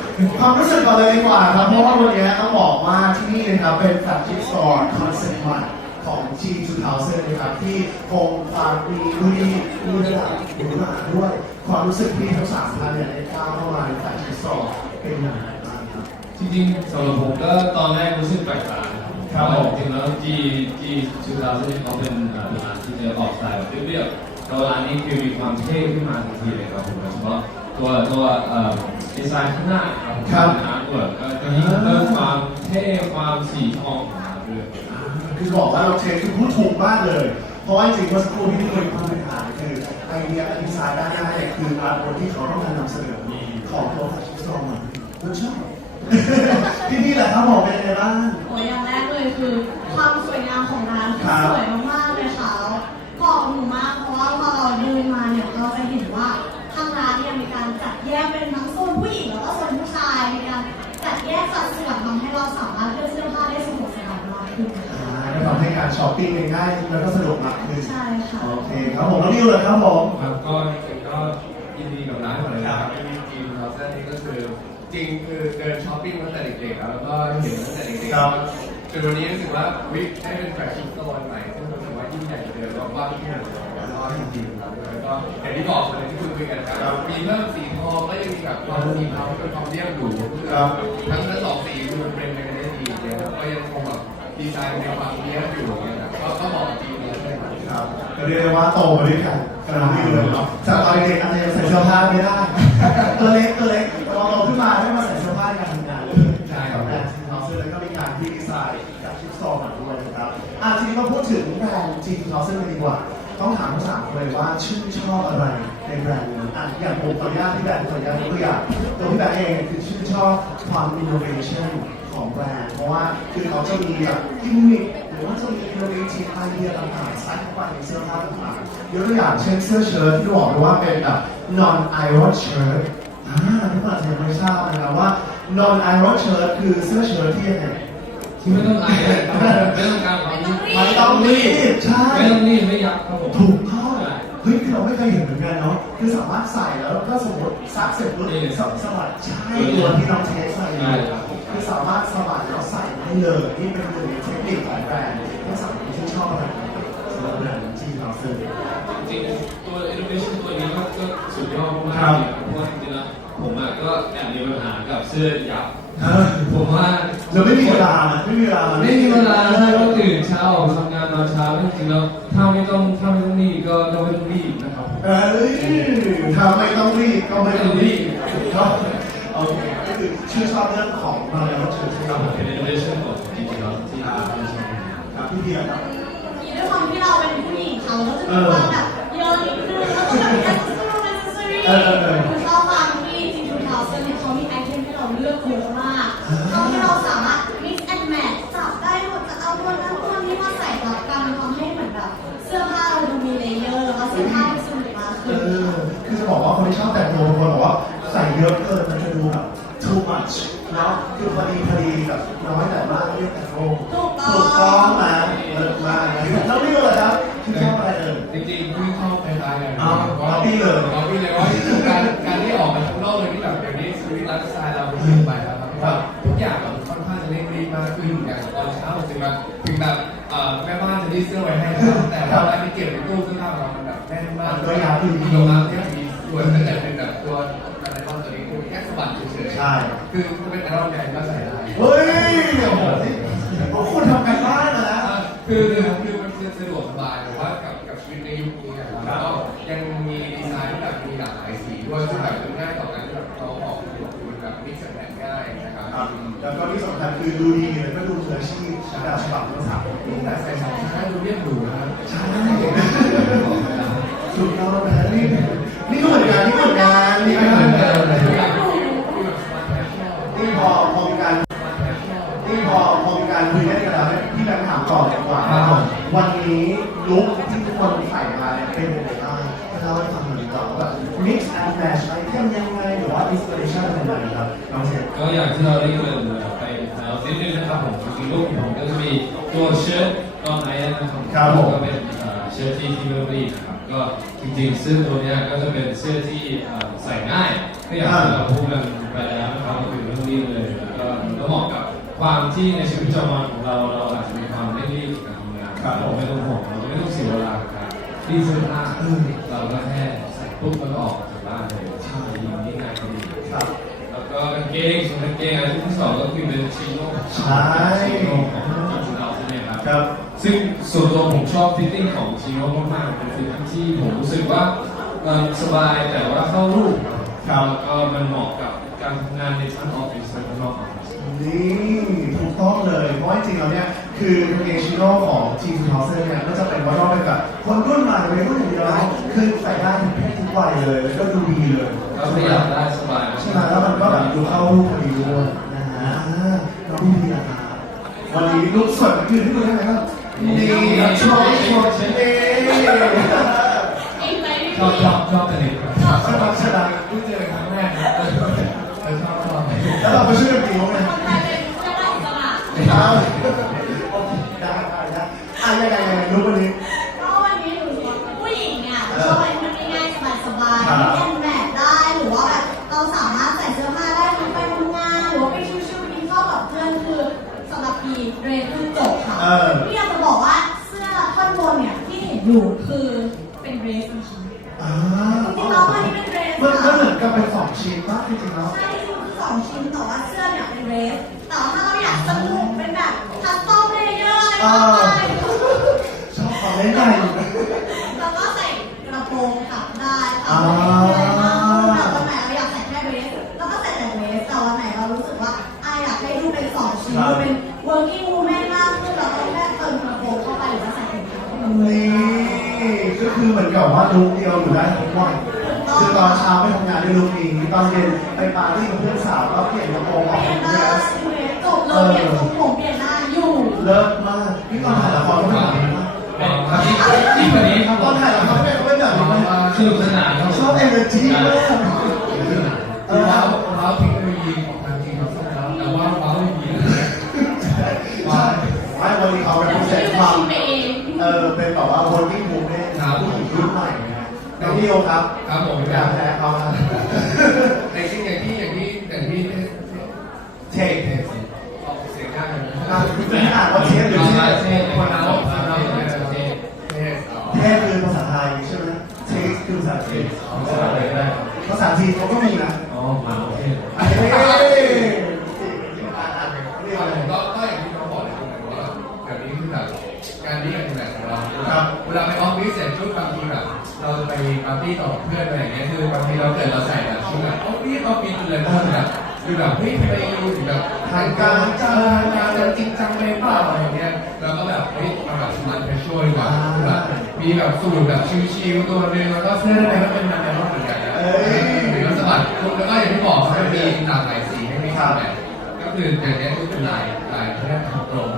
โอเคความรู้สึกก่อนเลยดีกว่าครับเพราะว่าวันนี้ต้องบอกว่าที่นี่นะครับเป็นแฟลกชิพสโตร์คอนเซ็ปต์ใหม่ของ G 2000นะครับที่คงความมีดูดีมีระดับมีมาตรด้วยความรู้สึกที่ทั้งสามท่านเนี่ยได้ก้าวเข้ามาในแฟลกชิพสโตร์เป็นอย่างไรบ้างครับจริงๆสำหรับผมก็ตอนแรกรู้สึกแปลกตาครับผมจริงๆแล้วจีจีชูดาวที่เขาเป็นเอ่อร้านที่จะออกสไตล์แบบเรียบๆแต่ว่าร้านนี้คือมีความเท่ขึ้นมาทันทีเลยครับผมโดยเฉพาะ ตัวตัวเอ่อดีไซน์ข้างหน้าครับผมครับอาร์ตเวิร์กก็จะยิ่งเพิ่มความเท่ความสีทองของร้านด้วยคือบอกว่าเราเทคคือพูดถูกมากเลย เพราะว่าจริงๆเมื่อสักครู่ที่พี่เคยพูดไปถามคือไอเดียดีไซน์ด้านหน้าเนี่ยคืออาร์ตที่เขาต้องการนำเสนอของตัวแฟลกชิพสโตร์มันมันชอบที่นี่แหละครับบอกเป็นยังไงบ้างโอ้ยอย่างแรกเลยคือความสวยงามของร้านครับสวยมากๆเลยค่ะเหมาะกับหนูมากเพราะว่าพอเราเดินมาเนี่ยเราจะเห็นว่า การจัดแยกเป็นทั้งโซนผู้หญิงแล้วก็โซนผู้ชายมีการจัดแยกสัดส่วนทำให้เราสามารถเลือกเสื้อผ้าได้สะดวกสบายมากขึ้นอ่าได้ทำให้การช้อปปิ้งง่ายๆแล้วก็สะดวกมากขึ้นใช่ค่ะ โอเคครับผมแล้วนิวเลยครับผม ครับก็จริงๆก็ยินดีกับร้านหมดเลยนะครับที่มีทีมเราเส้นนี้ก็คือจริงคือเดินช้อปปิ้งมาตั้งแต่เด็กๆครับแล้วก็เห็นตั้งแต่เด็กๆครับ จนวันนี้รู้สึกว่าวิได้เป็นแฟชั่นสโตร์ใหม่ซึ่งรู้สึกว่ายิ่งใหญ่เดินรอบบ้านที่หนึ่งแล้วก็จริงๆครับแล้ว ก็อย่างที่บอกเลยที่คุณคุยกันครับมีเพิ่มสีทองก็ยังมีแบบความสีเทาเป็นความเรียบหรูครับทั้งทั้งสองสีคือมันเป็นไปกันได้ดีเลยครับก็ยังคงแบบดีไซน์ในความเรียบอยู่อย่างเงี้ยครับก็ก็เหมาะกับทีมเลยใช่ไหมครับก็เรียกได้ว่าโตมาด้วยกันกำลังนิวเลยเนาะจากตอนเด็กๆอาจจะยังใส่เสื้อผ้าไม่ได้ตัวเล็กตัวเล็กแต่พอโตขึ้นมาได้มาใส่เสื้อผ้าในการทำงานเลยใช่ครับแบรนด์ทีมเราซึ่งแล้วก็มีการที่ดีไซน์กับชิปสโตร์มาด้วยนะครับอะทีนี้มาพูดถึงแบรนด์ทีมเราซึ่งกันดีกว่า ต้องถามทั้งสามคนเลยว่าชื่นชอบอะไรในแบรนด์นี้อะอย่างผมขออนุญาตที่แบรนด์ขออนุญาตยกตัวอย่างตัวพี่แบรนด์เองคือชื่นชอบความ innovation ของแบรนด์เพราะว่าคือเขาจะมีแบบกิมมิคหรือว่าจะมี innovative ไอเดียต่างๆใส่เข้าไปในเสื้อผ้าต่างๆยกตัวอย่างเช่นเสื้อเชิ้ตที่บอกเลยว่าเป็นแบบ non iron shirt อ่าทุกคนอาจจะยังไม่ทราบนะครับว่า non iron shirt คือเสื้อเชิ้ตที่ยังไง ที่ไม่ต้องอายไม่ต้องการคว ไม่ต้องรีบใช่ ไม่ต้องรีบไม่ยับครับผม ถูกต้องเฮ้ยคือเราไม่เคยเห็นเหมือนกันเนาะคือสามารถใส่แล้วก็สมมติซักเสร็จปุ๊บสมสมัดใช่ตัวที่น้องเทสใส่อยู่คือสามารถสมัดแล้วใส่ได้เลยนี่เป็นหนึ่งในเทคนิคของแบรนด์ที่สามารถที่ชอบอะไรสำหรับแบรนด์ที่เราซื้อ จริงๆตัว innovation ตัวนี้ก็ก็สุดยอดมากครับๆเพราะว่าจริงๆแล้วผมอะก็แอบมีปัญหากับเสื้อยับเออผมว่า เราไม่มีเวลานะไม่มีเวลาไม่มีเวลาใช่ก็ตื่นเช้าออกทำงานนอนเช้าจริงๆแล้วถ้าไม่ต้องถ้าไม่ต้องรีบก็ก็ไม่ต้องรีบนะครับเอ้ยถ้าไม่ต้องรีบก็ไม่ต้องรีบก็โอเคก็คือชื่นชอบเรื่องของมาแล้วเชิญคครัรับบผมเป็น innovation ของจริงๆแล้วที่ที่ชอบครับพี่เบียร์ครับด้วยความที่เราเป็นผู้หญิงเขาก็จะมีความแบบ อย่างมันค่อนข้างจะเร่งรีมากขึ้นอย่างตอนเช้าถึงแบบถึงแบบเอ่อแม่บ้านจะรีดเสื้อไว้ให้นะครับแต่ว่าเวลาที่เก็บในตู้เสื้อผ้าเรามันแบบแน่นมากก็ยาวขึ้นมีโรงงานที่มีส่วนตั้งแต่เป็นแบบตัวอะไรบ้างตัวนี้คือแค่สะบัดเฉยๆใช่ คือถ้าเป็นไอรอนแมนก็ใส่ได้ เฮ้ยโอ้โหนี่พวกคุณทำกันบ้านนะนะคือคือคือมันสะดวกสบายแต่ว่ากับกับชีวิตในยุคนี้อะครับแล้วก็ยังมีดีไซน์ที่แบบมีหลากหลายสีด้วยซึ่งแบบง่ายต่อการที่แบบเราออก มิกซ์แอนด์ง่ายนะครับครับ แล้วก็ที่สำคัญคือดูดีเลยก็ดูมืออาชีพแบบฉบับภาษานี่แต่ใส่สองชั้นดูเรียบหรูนะครับใช่ถูกต้องนะ เชิ้ตกองไนท์นะครับครับผม ก็เป็นเอ่อเชิ้ตที่ที่ไม่รีดนะครับก็จริงๆเสื้อตัวเนี้ยก็จะเป็นเสื้อที่เอ่อใส่ง่ายก็อย่างที่เราพูดกันไปแล้วนะครับก็คือเรื่องรีดเลยแล้วก็มันก็เหมาะกับความที่ในชีวิตประจำวันของเราเราอาจจะมีความเร่งรีบกับการทำงานครับผมไม่ต้องห่วงเราไม่ต้องเสียเวลากับการรีดเสื้อผ้าเราก็แค่ใส่ปุ๊บแล้วก็ออกจากบ้านเลยใช่ยิ่งง่ายก็ดีครับ แล้วก็กางเกงส่วนกางเกงอันที่สองก็คือเป็นชิโน่ใช่ ชิโน่ของ ครับครับซึ่งส่วนตัวผมชอบฟิตติ้งของชิโน่มากๆเป็นฟิตติ้งที่ผมรู้สึกว่าเอ่อสบายแต่ว่าเข้ารูปครับแล้วก็มันเหมาะกับการทำงานในชั้นออฟฟิศและข้างนอกออฟฟิศนี่ถูกต้องเลย เพราะว่าจริงๆแล้วเนี่ย คือกางเกงชิโน่ของ G 2 0 0 0เนี่ยก็จะเป็นว่าเราเป็นแบบคนรุ่นใหม่วัยรุ่นอย่างเดียวนะคือใส่ได้ทุกเพศทุกวัยเลย แล้วก็ดูดีเลยก็ขยับได้สบายใช่ไหมแล้วมันก็แบบดูเข้ารูปพอดีด้วยนะฮะอ่าน้องพี่พีนะครับวันนี้ ลูกสวยขึ้นดูได้ไหมครับนี่ชอบชอบเอ๊ะอีกไหมพี่ชอบชอบชอบแต่เด็กครับชอบชอบชนะเพิ่งเจอครั้งแรกนะเออเออชอบชอบแล้วเราไปช่วยกันตีเขาไหมคนไทยเป็นเสื้อผ้าอิสระเอาโอเคได้ได้ได้อะยังไงยังไงรู้วันนี้ก็น พีเดรสคือจบค่ะเออพี่อยากจะบอกว่าเสื้อท่อนบนเนี่ยที่เห็นอยู่คือเป็นเดรสนะคะอ่าจริงๆแล้วอันนี้เป็นเดรสมันก็ค่ะเหมือนกับเป็นสองชิ้นมากจริงๆแล้ว ใช่ที่คือสองชิ้นแต่ว่าเสื้อเนี่ยเป็นเดรสแต่ว่าถ้าเราอยากสนุกเป็นแบบคัสตอมเลเยอร์อะไรก็ได้ชอบความเล่นใหญ่ แล้วก็ใส่กระโปรงขับได้อ่าอะไร ก็คือเหมือนกับว่าลุคเดียวอยู่ได้ทั้งวันคือตอนเช้าไปทำงานด้วยลุคนี้ตอนเย็นไปปาร์ตี้กับเพื่อนสาวก็เปลี่ยนกระโปรงออกเป็นเดรน้าสเดรสจบเลยเปลี่ยนทรงผมเปลี่ยนหน้าอยู่เลิศมากนี่ตอนถ่ายละครก็เป็นแบบนี้นะที่วันนี้ครับตอนถ่ายละครก็เป็นแบบนี้นะสนุกสนานชอบเอเนอร์จีมากคือว้าวว้าวเทคโนโลยีของทางจีนเขาสร้างแล้วแต่ว่าว้าวจริงๆใช่ไม่วันนี้เขาเป็นผู้เสพความ น้องนิวครับครับผมอยากแพ้เขาครับในจริงอย่างที่อย่างที่อย่างที่เทคเทสออกเสียงยากเลยนะอะไม่อ่านว่าเทปหรือเอาเทละปเท่คนเราคนเราเท่เป็นเท่เทสคือภาษาไทยใช่ไหมเทคคือภาษาจีนภาษาอะไรก็ได้ครับภาษาจีนเขาก็มีนะ มีแบบสูทแบบชิลๆตัวนึงแล้วก็เสื้ออะไรก็เป็นมันเป็นรถเหมือนกันนะหรือว่าสบัดแล้วก็อย่างที่บอกมันมีหลากหลายสีให้ไม่ขาดแบบก็คืออย่างนี้ก็เป็นลายลายที่เรียกว่าตรง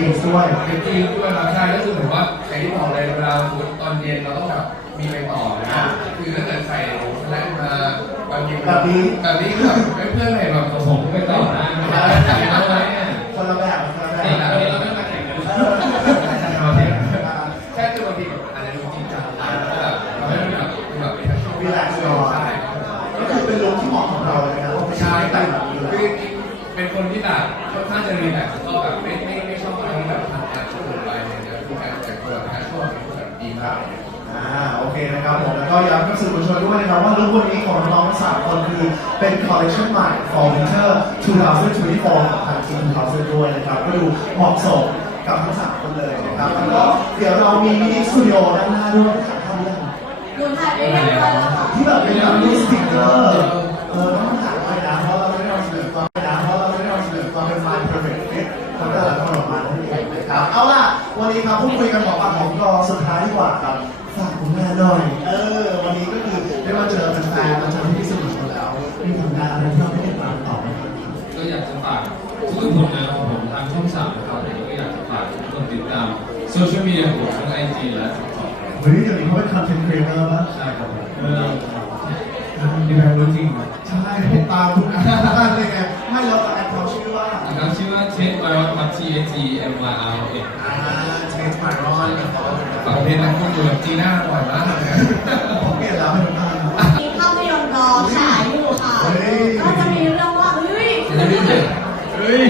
ก็เป็นจีนด้วยเป็นจริงด้วยครับใช่ก็คือเหมือนว่าอย่างที่บอกเลยเวลาตอนเย็นเราต้องแบบมีไปต่อนะคือถ้าเกิดใส่แลกมาบางทีแบบนี้คือแบบเพื่อนๆเห็นแบบผม สามคนคือเป็นคอลเลคชันใหม่ for winter 2024ของทางทีม2000ด้วยนะครับ ก็ดูเหมาะสมกับทั้งสามคนเลยนะครับ แล้วก็เดี๋ยวเรามีมินิสตูดิโอด้านหน้าด้วยถ่ายทำเรื่องหนูถ่ายไปเรียบร้อยแล้วค่ะที่แบบเป็นแบบมีสติ๊กเกอร์ ฝากเพลงนั้นก็อยู่กับจีน่าบ่อยมากเลยผมเปลี่ยนแล้วเป็นบ้านมีภาพยนตร์รอฉายอยู่ค่ะเฮ้ยก็จะมีเรื่องว่าเฮ้ย เฮ้ย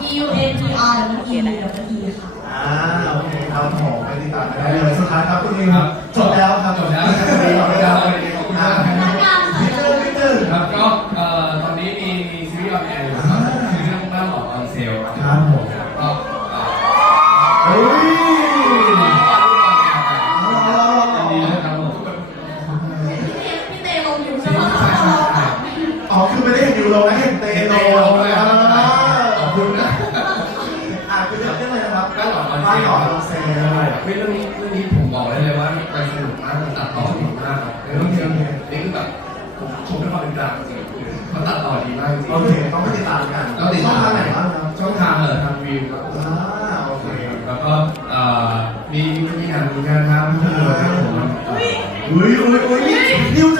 รีดีค่ะ P U N P R W E W E ค่ะ อ่าโอเคครับผมไปติดตามกันได้เลยสุดท้ายครับคุณนิวครับจบแล้วครับจบแล้วจบแล้วขอบคุณมากรายการค่ะนิดนึงนิดนึง ครับก็ นี้นี่คือแบบผมชมด้วยความเป็นกลางจริงๆมันตัดต่อดีมากจริงโอเคต้องไปติดตามกันต้องติดช่องตามทางไหนบ้างครับช่องทางเลยทางวิวครับอ่าโอเคแล้วก็เอ่อมีมีงานมีงานทำที่เลยครับผมอุ้ยอุ้ยอุ้ยอุ้ยนิวจะ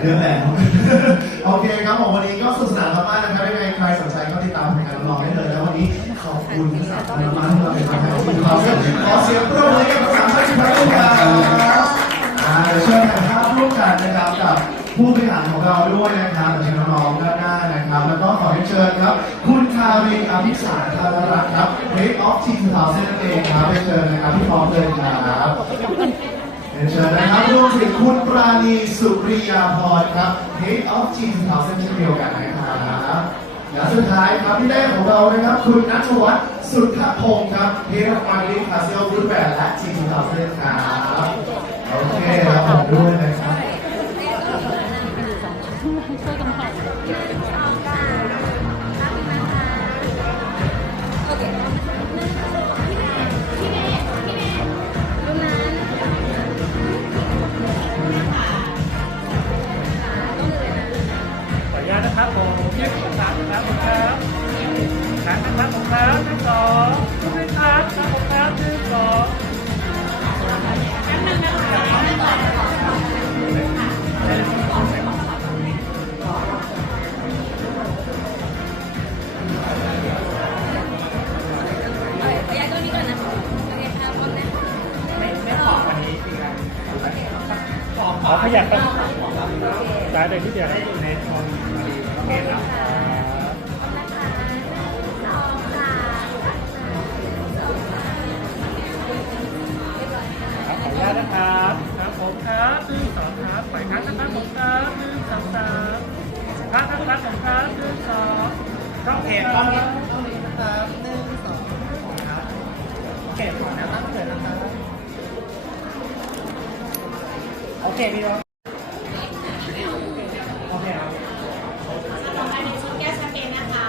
เคเรื่องแล้ว โอเคครับผมวันนี้ก็สนุกสนานมากๆนะครับยังไงใครสนใจก็ติดตามผลงานน้องๆได้เลยแล้ววันนี้ขอบคุณทั้งสามท่านมากๆที่เราเป็นทางการที่เราขอเสียงปรบมือให้กับทั้งสามท่านอีกครั้งหนึงครับอ่าเดี๋ยวเชิญถ่ายภาพร่วมกันนะครับกับผู้บริหารของเราด้วยนะครับเชิญน้องๆด้านหน้านะครับ แล้วก็ขอให้เชิญครับ คุณคารินอภิสารธารรัตน์ครับ Head of Team 2000นั่นเองครับไปเชิญนะครับพี่พร้อมเลยครับ เชิญนะครับรวมถึงคุณปราณีสุริยาพรครับ Head of Team 2000เช่นเดียวกันนะครับและสุดท้ายครับที่แรกของเรานะครับ คุณนัทวัฒน์สุทธพงศ์ครับ Head of Marketing c a s e l Group และ Team 2000ครับโอเคครับผมด้วยนะครับ ขอขอขยับไปซ้ายเลยที่เดียว คพี่น้องโอเคครับของอันนชุดแก้วเปนนะคะ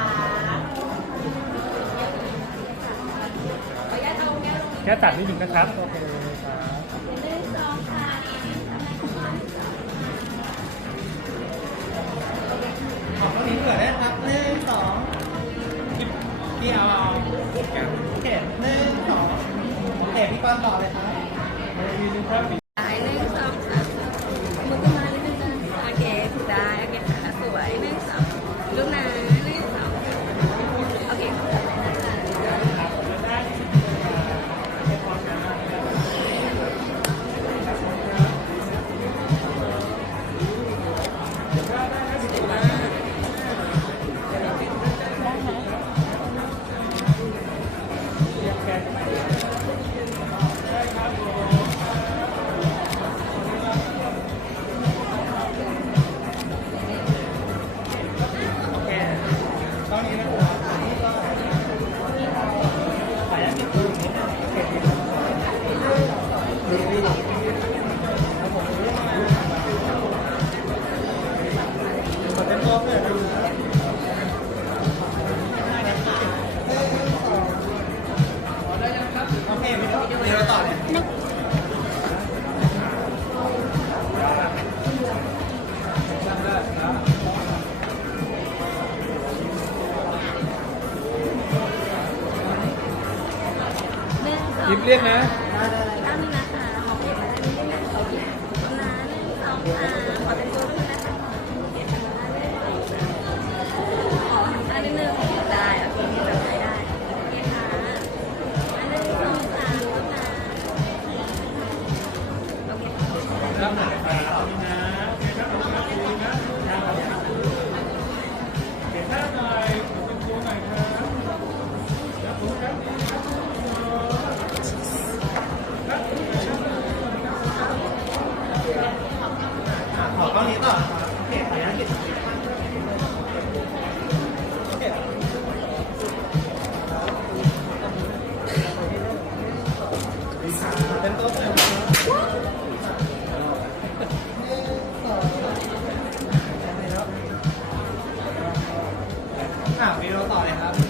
แก้ตัดนิดหนึ่งนะครับ โอเคครับของนี้เกิดได้ครับหนึ่งสองเกี่เอาเอาโอเคหนึ่งสองโอเคพี่ป้อนต่อเลยครับ ยิ้มเรียกนะ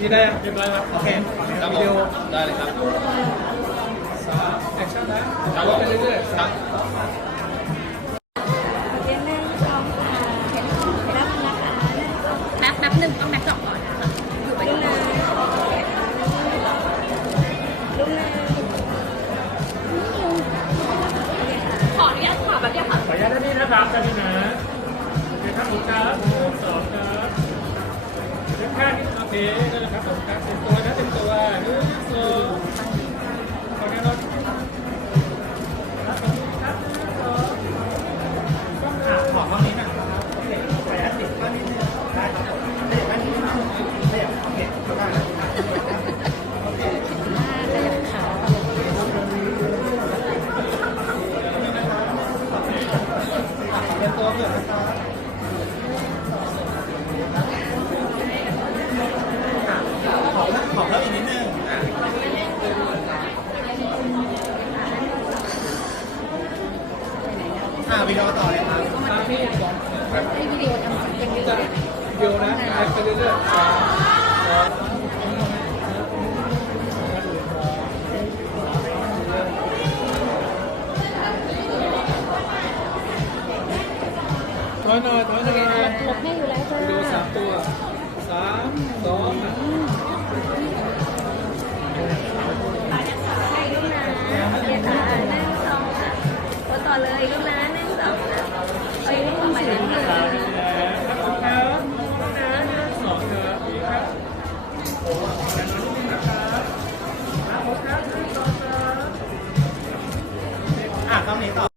ีได้เรียบร้อยครับโอเคครัวิดีโอได้เลยครับสาแอคชั่นนะครับไปเรื่อยๆครับแป๊บแป๊บหนึ่งต้องแป๊บสองก่อนนะคะอยู่ไปนานลุงนาขออนุญาตค่ะแบบนี้ค่ะขออนุญาตที่นะครับท่านนะเดี๋ยวท่านหมูครับหมูสองครับแค่นี้โอเคะเดียวนะไปเรื่อยๆถอยหน่อยถอยหน่อยหบให้อยู่แล้วจ้าดูสามตัวสามสองต่อเลยลูกนะ 감사到.